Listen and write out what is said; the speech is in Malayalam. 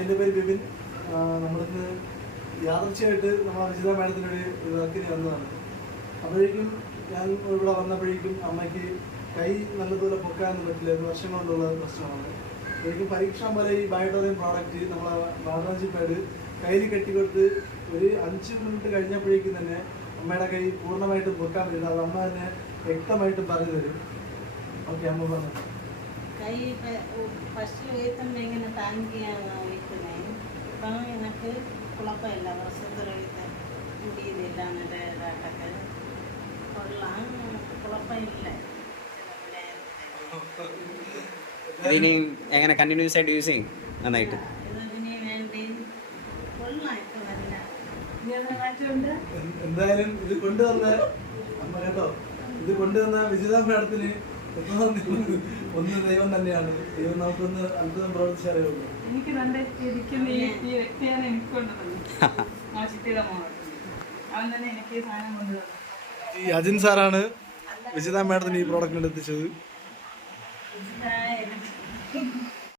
എൻ്റെ പേര് ബിബിൻ. നമ്മളിന്ന് യാദൃച്ഛയായിട്ട് നമ്മൾ വിജിത മാഡത്തിനൊരു വർക്കിന് വന്നതാണ്. അപ്പോഴേക്കും ഞാൻ ഇവിടെ വന്നപ്പോഴേക്കും അമ്മയ്ക്ക് കൈ നല്ലതുപോലെ പൊക്കാനൊന്നും പറ്റില്ല. വർഷം കൊണ്ടുള്ള പ്രശ്നമാണ്. ശരിക്കും പരീക്ഷണം പോലെ ഈ ബയോട്ടോറിയം പ്രോഡക്റ്റ് നമ്മളെ ബാഡ്രാജി പാഡ് കയ്യിൽ കെട്ടിക്കൊടുത്ത് ഒരു 5 മിനിറ്റ് കഴിഞ്ഞപ്പോഴേക്കും തന്നെ അമ്മയുടെ കൈ പൂർണ്ണമായിട്ടും പൊക്കാൻ പറ്റില്ല. അത് അമ്മ തന്നെ വ്യക്തമായിട്ട് പറഞ്ഞു തരും. ഓക്കെ, അമ്മ പറഞ്ഞു. കൈ ഫസ്റ്റ് വീഴ്ത്തുമ്പോൾ ഇങ്ങനെ താങ്ങിയാണ് വീഴ്ത്തുന്നത്. ഇപ്പം എനിക്ക് കുഴപ്പമില്ല. വർഷത്തിൽ മുടിയുന്നില്ല. എന്നിട്ട് ഇതാട്ടൊക്കെ കൊള്ളാം, കുഴപ്പമില്ല. ഇതിനി എങ്ങനെ കണ്ടിന്യൂസ് ആയിട്ട് യൂസ് ചെയ്യും നന്നായിട്ട്? ഇതിന് വേണ്ടി കൊള്ളാം. ഇപ്പം നല്ല എന്തായാലും ഇത് കൊണ്ടുവന്ന അമ്മ കേട്ടോ, ഇത് കൊണ്ടുവന്ന വിജിത മാഡത്തിന് ഒന്ന് ദൈവം തന്നെയാണ്. ദൈവം നമുക്കൊന്ന് അത്ഭുതം പ്രവർത്തിച്ചറിയുള്ളൂ. എനിക്ക് നല്ല ഇരിക്കുന്ന ഈ വ്യക്തിയാണ് എനിക്ക് കൊണ്ടുവന്നത്. അവൻ തന്നെ എനിക്ക് ഈ സാധനം കൊണ്ടുവന്നത്. ഈ അജിൻ സാറാണ് വിജിത മാഡത്തിന് ഈ പ്രോഡക്റ്റ് എത്തിച്ചത്. ഇതായിരുന്നു.